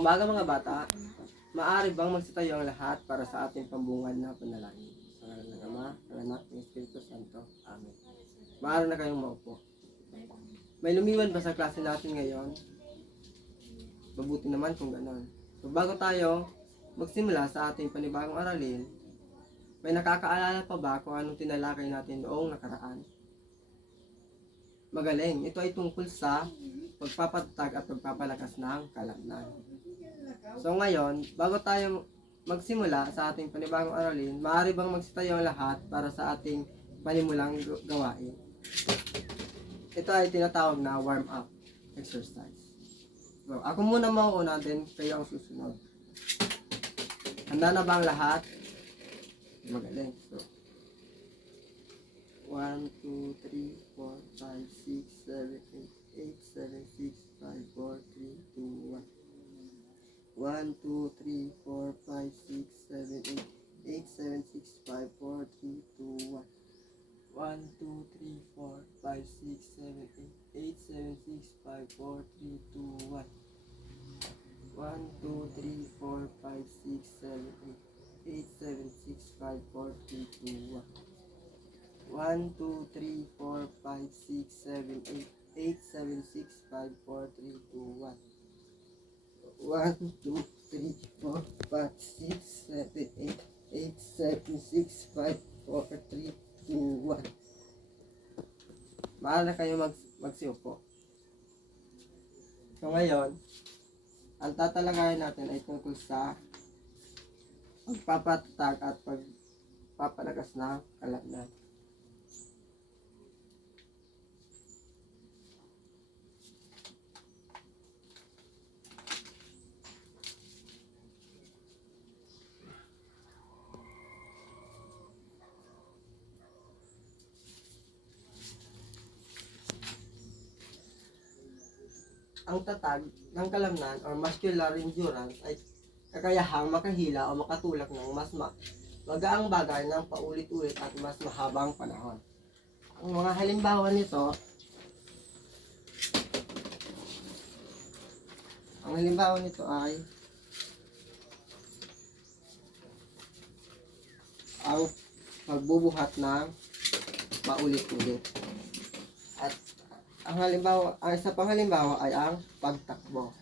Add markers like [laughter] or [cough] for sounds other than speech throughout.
umaga mga bata. Maaari bang magsitayo ang lahat para sa ating pambungad na panalangin? Sa ngalan ng Ama, ng Anak, ng Espiritu Santo. Amen. Maaari na kayong maupo. May lumiwan ba sa klase natin ngayon? Mabuti naman kung ganon. So bago tayo magsimula sa ating panibagong aralin, may nakakaalala pa ba kung anong tinalakay natin noong nakaraan? Magaling. Ito ay tungkol sa pagpapatatag at pagpapalakas ng kalamnan. So ngayon, bago tayo magsimula sa ating panibagong aralin, maaari bang magsitayo ang lahat para sa ating panimulang gawain? Ito ay tinatawag na warm-up exercise. So, ako muna mauuna din, kayo ang susunod. Handa na ba ang lahat? Magaling. So, 1, 2, 3, 4, 5, 6, 7, 8, 8, 7, 6, 5, 4, 3, 2, 1. 1, 2, 3, 4, 5, 6, 7, 8, 8, 7, 6, 5, 4, 3, 2, 1. 1, 2, 3, 4, 5, 6, 7, 8, 8, 7, 6, 5, 4, 3, 2, 1. 1, 2, 3, 4, 5, 6, 7, 8, 8, 7, 6, 5, 4, 3, 2, 1. 1, 2, 3, 4, 5, 6, 7, 8, 8, 7, 6, 5, 4, 3, 2, 1. 1, 2, 3, 4, 5, 6, 7, 8, 8, 7, 6, 5, 4, 3, 2, 1. Mahal na kayo mag magsiupo. So ngayon, ang tatalakayin natin ay tungkol sa pagpapatatag at pagpapalakas ng kalamnan. Ang tatag ng kalamnan or muscular endurance ay kakayahang makahila o makatulak ng mas ma magaang bagay ng paulit-ulit at mas mahabang panahon. Ang mga halimbawa nito ang halimbawa nito ay ang pagbubuhat ng paulit-ulit. At ang halimbawa, ang isa pang halimbawa ay ang pagtakbo.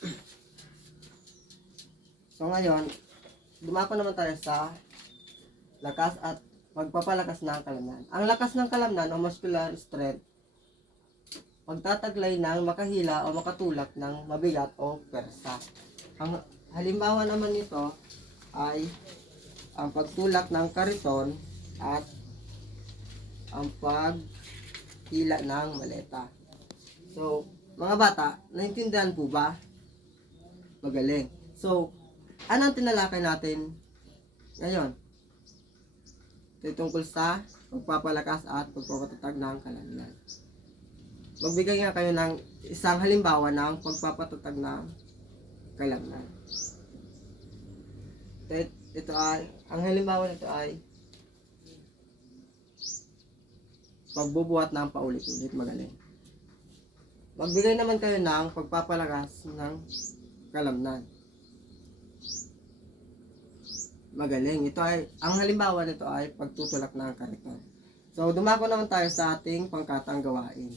[clears throat] So ngayon, dumako naman tayo sa lakas at pagpapalakas ng kalamnan. Ang lakas ng kalamnan o muscular strength, magtataglay ng makahila o makatulak ng mabigat o persa. Ang halimbawa naman nito ay ang pagtulak ng kariton at ang pag hila ng maleta. So, mga bata, naintindihan po ba? Magaling. So, anong tinalakay natin ngayon? Ito tungkol sa pagpapalakas at pagpapatatag ng kalamnan. Magbigay nga kayo ng isang halimbawa ng pagpapatatag ng kalamnan. Ito, ito ay, ang halimbawa nito ay pagbubuhat ng paulit-ulit magaling. Magbigay naman kayo ng pagpapalakas ng kalamnan. Magaling. Ito ay, ang halimbawa nito ay pagtutulak ng kariton. So, dumako naman tayo sa ating pangkatang gawain.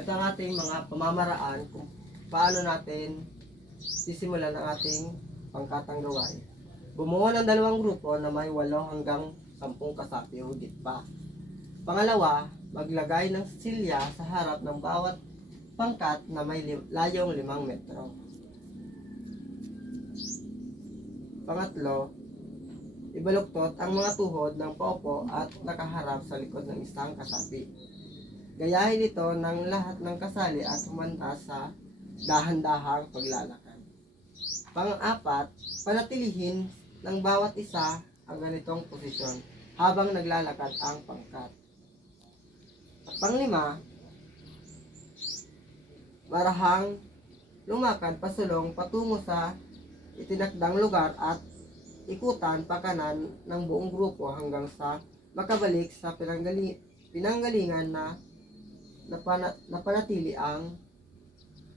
Ito ang ating mga pamamaraan kung paano natin sisimulan ang ating pangkatang gawain. Bumuo ng dalawang grupo na may 8 hanggang 10 kasapi o higit pa. Pangalawa, maglagay ng silya sa harap ng bawat pangkat na may layong 5 metro. Pangatlo, ibaluktot ang mga tuhod ng paupo at nakaharap sa likod ng isang kasapi. Gayahin ito ng lahat ng kasali at humanda sa dahan-dahang paglalakad. Pang-apat, panatilihin ng bawat isa ang ganitong posisyon habang naglalakad ang pangkat. At panglima, marahang lumakad pasulong patungo sa itinakdang lugar at ikutan pakanan ng buong grupo hanggang sa makabalik sa pinanggali, pinanggalingan na napana, napanatili ang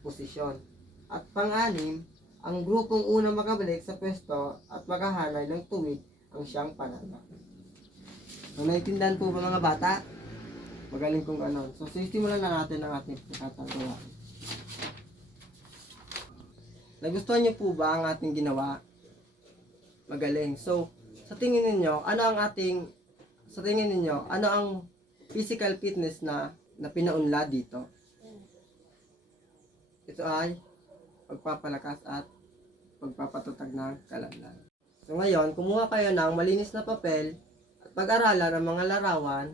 posisyon. At pang-anim, ang grupong unang makabalik sa pwesto at makahanay ng tuwid ang siyang panalo. So, naiintindihan po ba mga bata? Magaling kong ganon. So, sisimulan na natin ang ating pagkatagawa. Nagustuhan niyo po ba ang ating ginawa? Magaling. So, sa tingin ninyo, ano ang ating, sa tingin ninyo, ano ang physical fitness na, na pinaunlad dito? Ito ay pagpapalakas at pagpapatatag ng kalamnan. So ngayon, kumuha kayo ng malinis na papel at pag-aralan ang mga larawan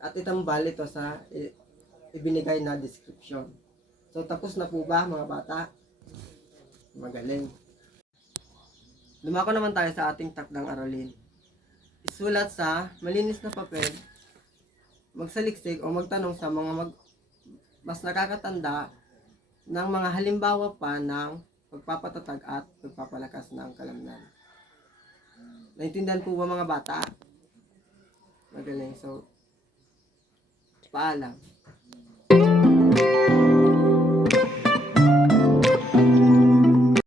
at itambal ito sa ibinigay na description. So tapos na po ba mga bata? Magaling. Lumako naman tayo sa ating takdang aralin. Isulat sa malinis na papel, magsaliksik o magtanong sa mga mag, mas nakakatanda ng mga halimbawa pa ng pagpapatatag at pagpapalakas ng kalamnan. Naintindihan po ba mga bata? Magaling. So, paalam.